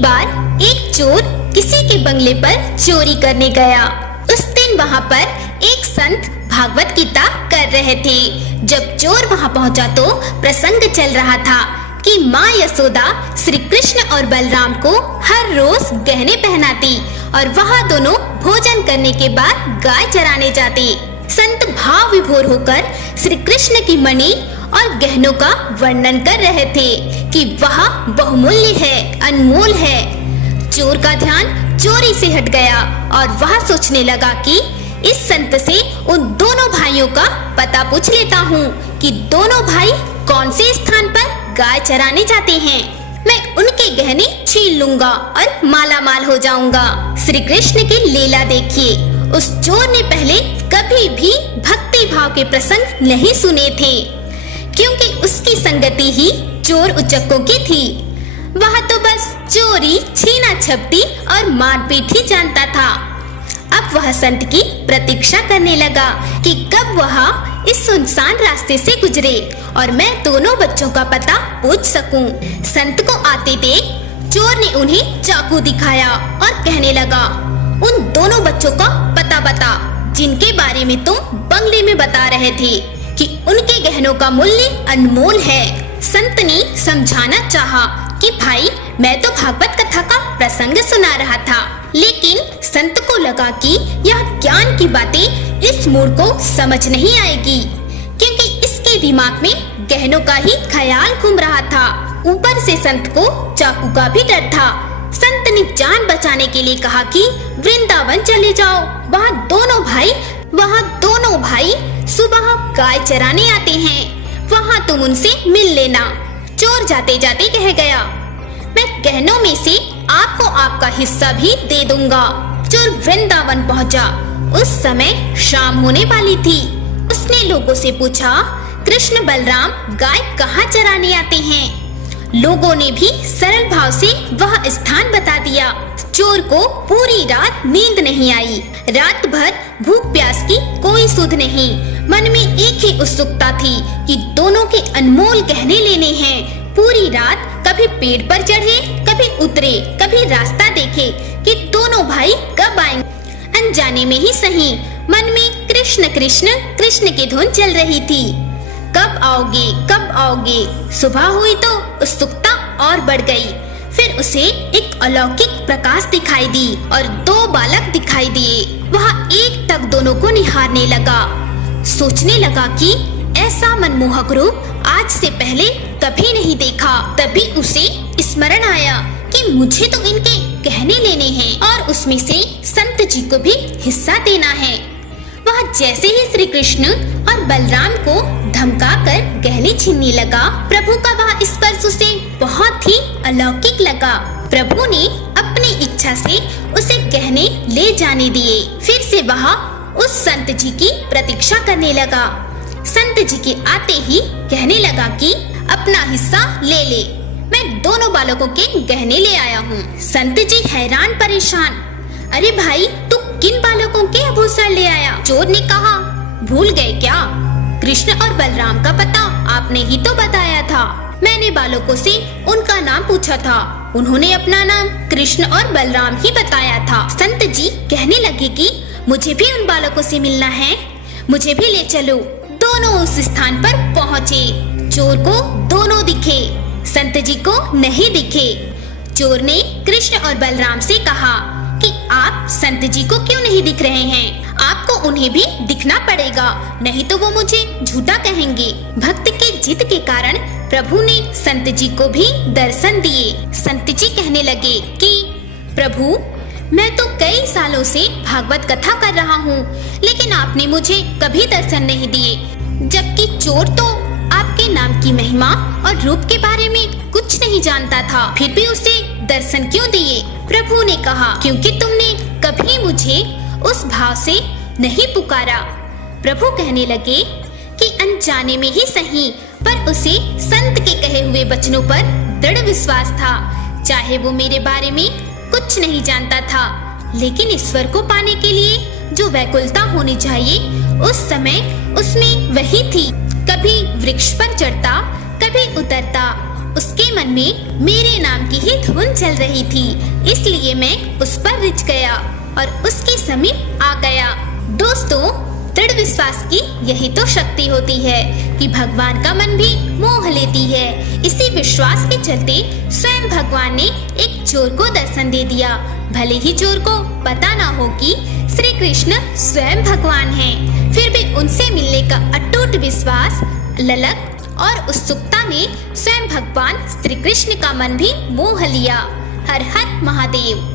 बार एक चोर किसी के बंगले पर चोरी करने गया। उस दिन वहाँ पर एक संत भागवत गीता कर रहे थे। जब चोर वहाँ पहुँचा तो प्रसंग चल रहा था कि माँ यशोदा श्री कृष्ण और बलराम को हर रोज गहने पहनाती और वह दोनों भोजन करने के बाद गाय चराने जाते। संत भाव विभोर होकर श्री कृष्ण की मणि और गहनों का वर्णन कर रहे थे कि वह बहुमूल्य है, अनमोल है। चोर का ध्यान चोरी से हट गया और वह सोचने लगा कि इस संत से उन दोनों भाइयों का पता पूछ लेता हूँ कि दोनों भाई कौन से स्थान पर गाय चराने जाते हैं। मैं उनके गहने छीन लूंगा और माला माल हो जाऊंगा। श्री कृष्ण की लीला देखिए। उस चोर ने पहले कभी भी भक्ति भाव के प्रसंग नहीं सुने थे, क्योंकि उसकी संगति ही चोर उचक्कों की थी। वह तो बस चोरी, छीना झपटी और मारपीट ही जानता था। अब वह संत की प्रतीक्षा करने लगा कि कब वह इस सुनसान रास्ते से गुजरे और मैं दोनों बच्चों का पता पूछ सकूं। संत को आते देख चोर ने उन्हें चाकू दिखाया और कहने लगा, उन दोनों बच्चों का पता बता जिनके बारे में तुम बंगले में बता रहे थे कि उनके गहनों का मूल्य अनमोल है। संत ने समझाना चाहा कि भाई मैं तो भागवत कथा का प्रसंग सुना रहा था, लेकिन संत को लगा कि यह ज्ञान की बातें इस मूड को समझ नहीं आएगी, क्योंकि इसके दिमाग में गहनों का ही ख्याल घूम रहा था। ऊपर से संत को चाकू का भी डर था। संत ने जान बचाने के लिए कहा कि वृंदावन चले जाओ, वहाँ दोनों भाई सुबह गाय चराने आते हैं, वहाँ तुम उनसे मिल लेना। चोर जाते जाते कह गया, मैं गहनों में से आपको आपका हिस्सा भी दे दूंगा। चोर वृंदावन पहुंचा। उस समय शाम होने वाली थी। उसने लोगों से पूछा, कृष्ण बलराम गाय कहाँ चराने आते हैं? लोगों ने भी सरल भाव से वह स्थान बता दिया। चोर को पूरी रात नींद नहीं आई। रात भर भूख प्यास की कोई सुध नहीं। मन में एक ही उत्सुकता थी कि दोनों के अनमोल गहने लेने हैं। पूरी रात कभी पेड़ पर चढ़े, कभी उतरे, कभी रास्ता देखे कि दोनों भाई कब आएंगे। अनजाने में ही सही मन में कृष्ण कृष्ण कृष्ण की धुन चल रही थी। कब आओगे, कब आओगे। सुबह हुई तो उत्सुकता और बढ़ गई। फिर उसे एक अलौकिक प्रकाश दिखाई दी और दो बालक दिखाई दिए। वह एक तक दोनों को निहारने लगा। सोचने लगा कि ऐसा मनमोहक रूप आज से पहले कभी नहीं देखा। तभी उसे स्मरण आया कि मुझे तो इनके गहने लेने हैं और उसमें से संत जी को भी हिस्सा देना है। वह जैसे ही श्री कृष्ण और बलराम को धमकाकर गहने छीनने लगा, प्रभु का वह स्पर्श उसे बहुत ही अलौकिक लगा। प्रभु ने अपनी इच्छा से उसे गहने ले जाने दिए। फिर से वह उस संत जी की प्रतीक्षा करने लगा। संत जी के आते ही कहने लगा कि अपना हिस्सा ले ले, मैं दोनों बालकों के गहने ले आया हूँ। संत जी हैरान परेशान, अरे भाई तू किन बालकों के आभूषण ले आया? चोर ने कहा, भूल गए क्या? कृष्ण और बलराम का पता आपने ही तो बताया था। मैंने बालकों से उनका नाम पूछा था, उन्होंने अपना नाम कृष्ण और बलराम ही बताया था। संत जी कहने लगे कि मुझे भी उन बालकों से मिलना है, मुझे भी ले चलो। दोनों उस स्थान पर पहुँचे। चोर को दोनों दिखे, संत जी को नहीं दिखे। चोर ने कृष्ण और बलराम से कहा कि आप संत जी को क्यों नहीं दिख रहे हैं? आपको उन्हें भी दिखना पड़ेगा, नहीं तो वो मुझे झूठा कहेंगे। भक्त के जिद के कारण प्रभु ने संत जी को भी दर्शन दिए। संत जी कहने लगे कि प्रभु, मैं तो कई सालों से भागवत कथा कर रहा हूँ, लेकिन आपने मुझे कभी दर्शन नहीं दिए। जबकि चोर तो आपके नाम की महिमा और रूप के बारे में कुछ नहीं जानता था, फिर भी उसे दर्शन क्यों दिए? प्रभु ने कहा, क्योंकि तुमने कभी मुझे उस भाव से नहीं पुकारा। प्रभु कहने लगे कि अनजाने में ही सही, पर उसे संत के कहे हुए वचनों पर दृढ़ विश्वास था। चाहे वो मेरे बारे में कुछ नहीं जानता था, लेकिन ईश्वर को पाने के लिए जो व्याकुलता होनी चाहिए, उस समय उसमें वही थी। कभी वृक्ष पर चढ़ता, कभी उतरता उसके मन में मेरे नाम की ही धुन चल रही थी, इसलिए मैं उस पर रिझ गया और उसके समीप आ गया। दोस्तों, दृढ़ विश्वास की यही तो शक्ति होती है कि भगवान का मन भी मोह लेती है। इसी विश्वास के चलते स्वयं भगवान ने एक चोर को दर्शन दे दिया, भले ही चोर को पता ना हो कि श्री कृष्ण स्वयं भगवान हैं। फिर भी उनसे मिलने का अटूट विश्वास, ललक और उत्सुकता ने स्वयं भगवान श्री कृष्ण का मन भी मोह लिया। हर हर महादेव।